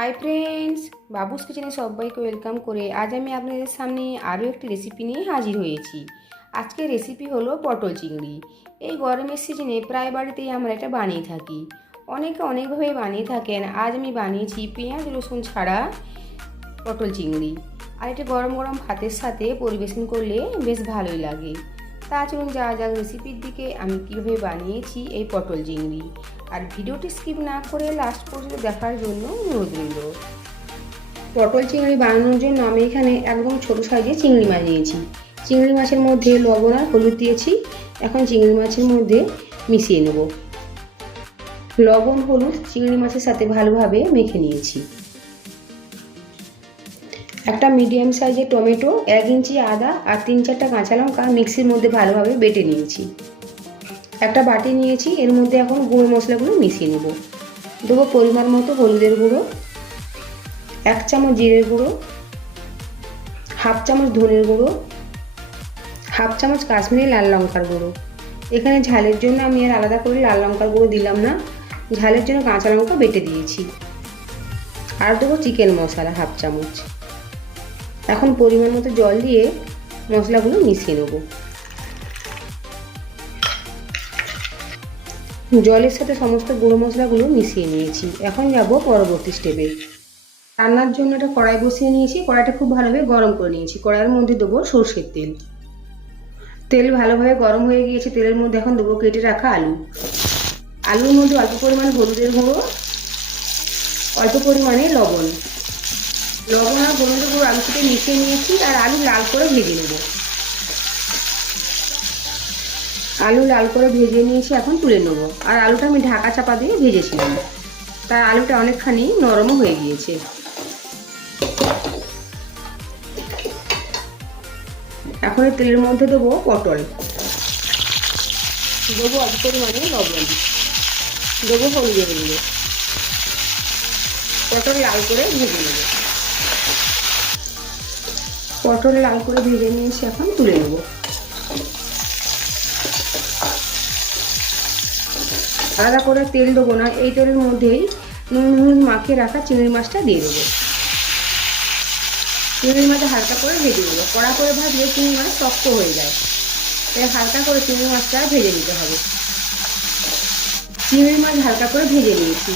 Hi friends, বাবুস কিচেনে সবাইকে welcome করে আজ আমি আপনাদের সামনে আরও একটি রেসিপি নিয়ে হাজির হয়েছি। আজকের রেসিপি হলো পটল চিংড়ি। এই গরমের সিজনে প্রায় বাড়িতেই আমরা এটা বানিয়ে থাকি। অনেকে অনেকভাবে বানিয়ে থাকেন। আজ আমি বানিয়েছি পেঁয়াজ রসুন ছাড়া পটল চিংড়ি। আর এটা গরম গরম ভাতের সাথে পরিবেশন করলে বেশ ভালোই লাগে। তা চলুন যাওয়া যাক রেসিপির দিকে। আমি কীভাবে বানিয়েছি এই পটল চিংড়ি, আর ভিডিওটি স্কিপ না করে লাস্ট পর্যন্ত দেখার জন্য অনুরোধ রইল। পটল চিংড়ি বানানোর জন্য আমি এখানে একদম ছোটো সাইজে চিংড়ি মাছ নিয়েছি। চিংড়ি মাছের মধ্যে লবণ আর হলুদ দিয়েছি। এখন চিংড়ি মাছের মধ্যে মিশিয়ে নেব। লবণ হলুদ চিংড়ি মাছের সাথে ভালোভাবে মেখে নিয়েছি। একটা মিডিয়াম সাইজের টমেটো, 1 ইঞ্চি আদা আর 3-4টা কাঁচা লঙ্কা মিক্সির মধ্যে ভালোভাবে বেটে নিয়েছি। একটা বাটি নিয়েছি, এর মধ্যে এখন গুঁড়ো মশলাগুলো মিশিয়ে নেব। দেবো পরিমাণ মতো হলুদের গুঁড়ো, 1 চামচ জিরের গুঁড়ো, 1/2 চামচ ধনের গুঁড়ো, 1/2 চামচ কাশ্মীরি লাল লঙ্কার গুঁড়ো। এখানে ঝালের জন্য আমি আর আলাদা করে লাল লঙ্কার গুঁড়ো দিলাম না, ঝালের জন্য কাঁচা লঙ্কা বেটে দিয়েছি। আর দেবো চিকেন মশলা 1/2 চামচ। এখন পরিমাণ মতো জল দিয়ে মশলাগুলো মিশিয়ে নেব। জলের সাথে সমস্ত গুঁড়ো মশলাগুলো মিশিয়ে নিয়েছি। এখন যাব পরবর্তী স্টেপে। রান্নার জন্য একটা কড়াই বসিয়ে নিয়েছি। কড়াইটা খুব ভালোভাবে গরম করে নিয়েছি। কড়াইয়ের মধ্যে দেবো সরষের তেল। তেল ভালোভাবে গরম হয়ে গিয়েছে। তেলের মধ্যে এখন দেবো কেটে রাখা আলু। আলুর মধ্যে অল্প পরিমাণে হলুদের গুঁড়ো, অল্প পরিমাণে লবণ আর হলুদের গুঁড়ো আলুর সাথে মিশিয়ে নিয়েছি। আর আলু লাল করে ভেজে নেব। আলু লাল করে ভেজে নিয়েছি, এখন তুলে নেব। আর আলুটা আমি ঢাকা চাপা দিয়ে ভেজেছিলাম, তাই আলুটা অনেকখানি নরমও হয়ে গিয়েছে। এখন এই তেলের মধ্যে দেবো পটল, দেবো অল্প পরিমাণে লবণ, দেবো হলুদের গুঁড়ো। পটল লাল করে ভেজে নেব। পটল লাল করে ভেজে নিয়েছি, এখন তুলে নেব। আলাদা করে তেল দেবো না, এই তেলের মধ্যেই নুন মাখিয়ে রাখা চিংড়ি মাছটা দিয়ে দেবো। চিংড়ি মাছটা হালকা করে ভেজে নেবো। কড়া করে ভাজলে চিংড়ি মাছ শক্ত হয়ে যায়, তাই হালকা করে চিংড়ি মাছটা ভেজে নিতে হবে। চিংড়ি মাছ হালকা করে ভেজে নিয়েছি,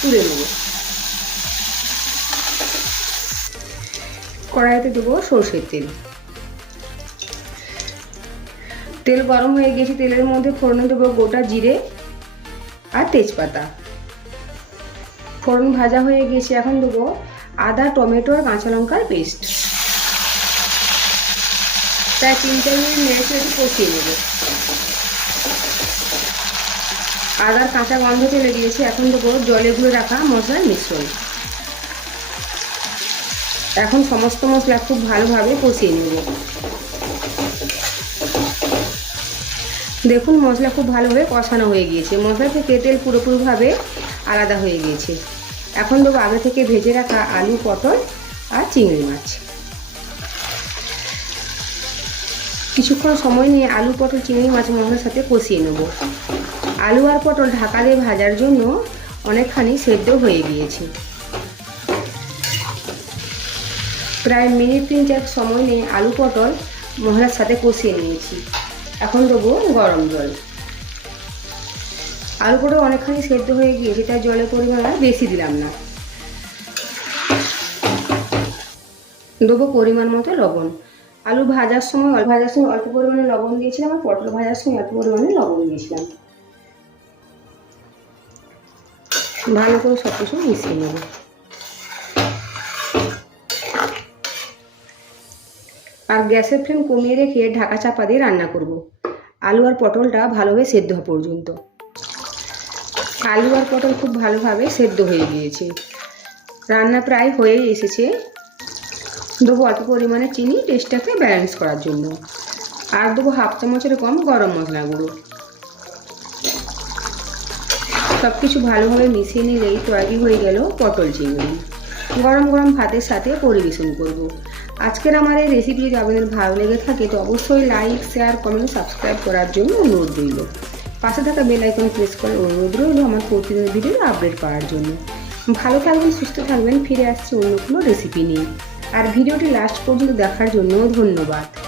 তুলে নেব। কড়াইতে দেবো সরষের তেল। তেল গরম হয়ে গেছে। তেলের মধ্যে ফোড়নে দেবো গোটা জিরে আর তেজপাতা। ফোড়ন ভাজা হয়ে গেছে। এখন দেবো আদা, টমেটো আর কাঁচা লঙ্কার পেস্ট। প্রায় 3-4 মিনিট নেড়ে চেড়ে কষিয়ে নেব। আদার কাঁচা গন্ধ চলে গিয়েছে। এখন দেবো জলে গুলে রাখা মশলার মিশ্রণ। এখন সমস্ত মশলা খুব ভালোভাবে কষিয়ে নেব। দেখুন মশলা খুব ভালোভাবে কষানো হয়ে গিয়েছে। মশলা থেকে তেল পুরোপুরিভাবে আলাদা হয়ে গিয়েছে। এখন দেবো আগে থেকে ভেজে রাখা আলু, পটল আর চিংড়ি মাছ। কিছুক্ষণ সময় নিয়ে আলু, পটল, চিংড়ি মাছ মশলার সাথে কষিয়ে নেব। আলু আর পটল ঢাকা দিয়ে ভাজার জন্য অনেকখানি সেদ্ধ হয়ে গিয়েছে। প্রায় মিনিট 3-4 সময় নিয়ে আলু, পটল মশলার সাথে কষিয়ে নিয়েছি। এখন দেবো গরম জল। আলু পটল অনেকখানি সেদ্ধ হয়ে গিয়েছে, তাই জলের পরিমাণ আর বেশি দিলাম না। দেবো পরিমাণ মতো লবণ। আলু ভাজার সময় অল্প পরিমাণে লবণ দিয়েছিলাম, আর পটল ভাজার সময় অল্প পরিমাণে লবণ দিয়েছিলাম। ভালো করে সব কিছু মিশিয়ে নেব। আর গ্যাসের ফ্লেম কমিয়ে রেখে ঢাকা চাপা দিয়ে রান্না করব আলু আর পটলটা ভালোভাবে সেদ্ধ হওয়া পর্যন্ত। আলু আর পটল খুব ভালোভাবে সেদ্ধ হয়ে গিয়েছে। রান্না প্রায় হয়ে এসেছে। দেবো অল্প পরিমাণে চিনি টেস্টটাকে ব্যালেন্স করার জন্য। আর দেবো 1/2 চামচের কম গরম মশলা গুঁড়ো। সব কিছু ভালোভাবে মিশিয়ে নিলেই তৈরি হয়ে গেল পটল চিংড়ি। গরম গরম ভাতের সাথে পরিবেশন করব। আজকের আমার এই রেসিপি যদি আপনাদের ভালো লেগে থাকে তো অবশ্যই লাইক, শেয়ার, কমেন্ট, সাবস্ক্রাইব করার জন্য অনুরোধ রইল। পাশে থাকা বেল আইকন প্রেস করে অনুরোধ রইল আমার প্রতিদিন ভিডিও আপডেট পাওয়ার জন্য। ভালো থাকবেন, সুস্থ থাকবেন। ফিরে আসছি অন্য কোনো রেসিপি নিয়ে। আর ভিডিওটি লাস্ট পর্যন্ত দেখার জন্য ধন্যবাদ।